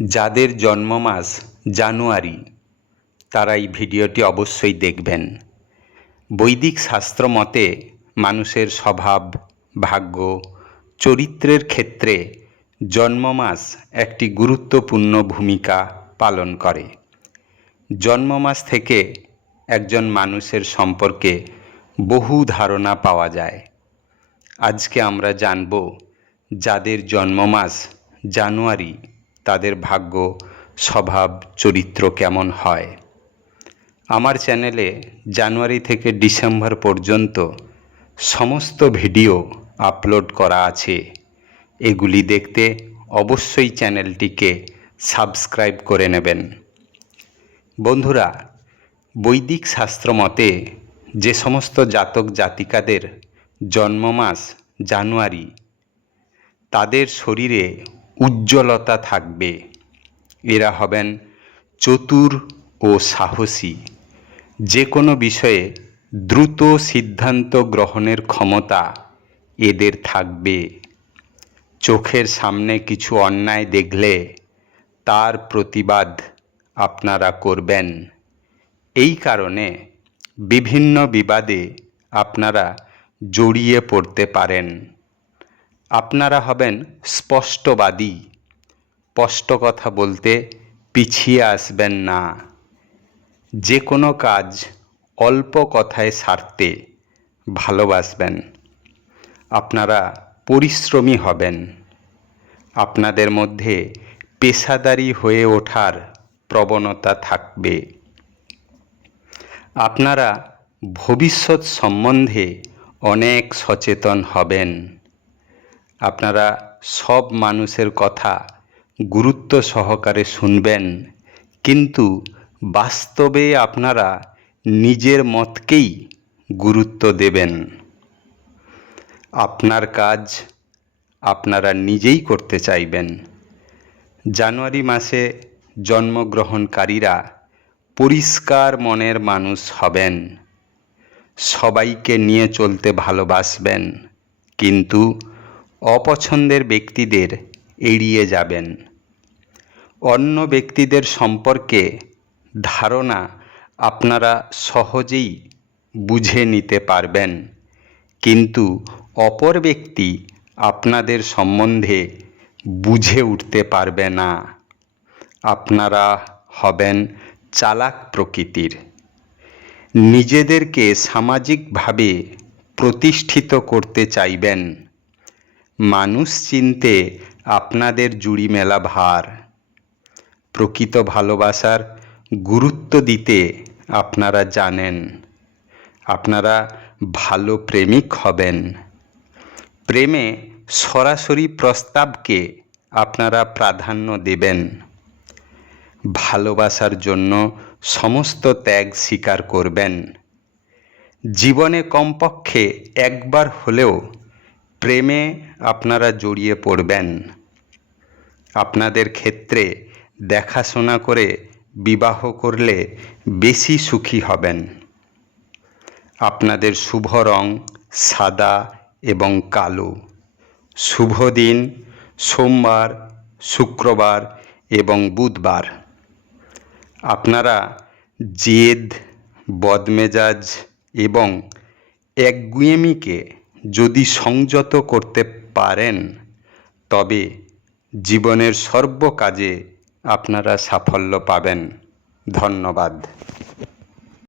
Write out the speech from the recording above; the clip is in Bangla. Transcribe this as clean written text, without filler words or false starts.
যাদের জন্ম মাস জানুয়ারি তারা এই ভিডিওটি অবশ্যই দেখবেন। বৈদিক শাস্ত্র মতে মানুষের স্বভাব, ভাগ্য, চরিত্রের ক্ষেত্রে জন্ম মাস একটি গুরুত্বপূর্ণ ভূমিকা পালন করে। জন্ম মাস থেকে একজন মানুষের সম্পর্কে বহু ধারণা পাওয়া যায়। আজকে আমরা জানব যাদের জন্ম মাস জানুয়ারি তাদের ভাগ্য, স্বভাব, চরিত্র কেমন হয়। আমার চ্যানেলে জানুয়ারি থেকে ডিসেম্বর পর্যন্ত সমস্ত ভিডিও আপলোড করা আছে। এগুলি দেখতে অবশ্যই চ্যানেলটিকে সাবস্ক্রাইব করে নেবেন। বন্ধুরা, বৈদিক শাস্ত্র মতে যে সমস্ত জাতক জাতিকাদের জন্ম মাস জানুয়ারি, তাদের শরীরে উজ্জ্বলতা থাকবে। এরা হবেন চতুর ও সাহসী। যে কোনো বিষয়ে দ্রুত সিদ্ধান্ত গ্রহণের ক্ষমতা এদের থাকবে। চোখের সামনে কিছু অন্যায় দেখলে তার প্রতিবাদ আপনারা করবেন। এই কারণে বিভিন্ন বিবাদে আপনারা জড়িয়ে পড়তে পারেন। আপনারা হবেন স্পষ্টবাদী। স্পষ্ট কথা বলতে পিছিয়ে আসবেন না। যে কোনো কাজ অল্প কথায় সারতে ভালোবাসবেন। আপনারা পরিশ্রমী হবেন। আপনাদের মধ্যে পেশাদারি হয়ে ওঠার প্রবণতা থাকবে। আপনারা ভবিষ্যৎ সম্বন্ধে অনেক সচেতন হবেন। আপনারা সব মানুষের কথা গুরুত্ব সহকারে শুনবেন, কিন্তু বাস্তবে আপনারা নিজের মতকেই গুরুত্ব দেবেন। আপনার কাজ আপনারা নিজেই করতে চাইবেন। জানুয়ারি মাসে জন্মগ্রহণকারীরা পরিষ্কার মনের মানুষ হবেন। সবাইকে নিয়ে চলতে ভালোবাসবেন, কিন্তু অপছন্দের ব্যক্তিদের এড়িয়ে যাবেন। অন্য ব্যক্তিদের সম্পর্কে ধারণা আপনারা সহজেই বুঝে নিতে পারবেন, কিন্তু অপর ব্যক্তি আপনাদের সম্বন্ধে বুঝে উঠতে পারবে না। আপনারা হবেন চালাক প্রকৃতির। নিজেদেরকে সামাজিকভাবে প্রতিষ্ঠিত করতে চাইবেন। মানুষ চিনতে আপনাদের জুড়ি মেলা ভার। প্রকৃত ভালোবাসার গুরুত্ব দিতে আপনারা জানেন। আপনারা ভালো প্রেমিক হবেন। প্রেমে সরাসরি প্রস্তাবকে আপনারা প্রাধান্য দেবেন। ভালোবাসার জন্য সমস্ত ত্যাগ স্বীকার করবেন। জীবনে কমপক্ষে একবার হলেও প্রেমে আপনারা জড়িয়ে পড়বেন। আপনাদের ক্ষেত্রে দেখাশোনা করে বিবাহ করলে বেশি সুখী হবেন। আপনাদের শুভ রং সাদা এবং কালো। শুভ দিন সোমবার, শুক্রবার এবং বুধবার। আপনারা জেদ, বদমেজাজ এবং একগুঁয়েমিকে যদি সংযত করতে পারেন, তবে জীবনের সর্ব কাজে আপনারা সাফল্য পাবেন। ধন্যবাদ।